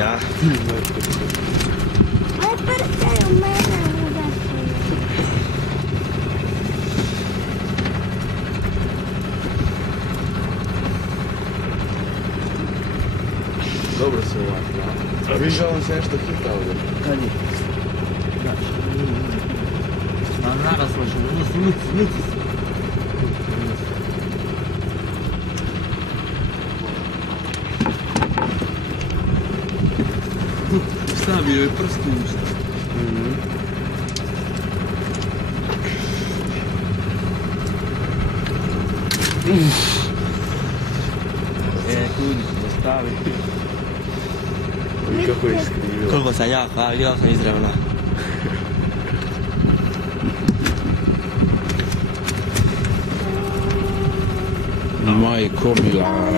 Ya. Ay, perché non me ne Dobro se uvati, a viš on se nešto hitao. Kad je? Ma naraslo će, nuci. Stavio je prst u usta. Tudi se stavi. I kako je iskrivio. Koliko sam ja igrao sam izravna. Majko mila.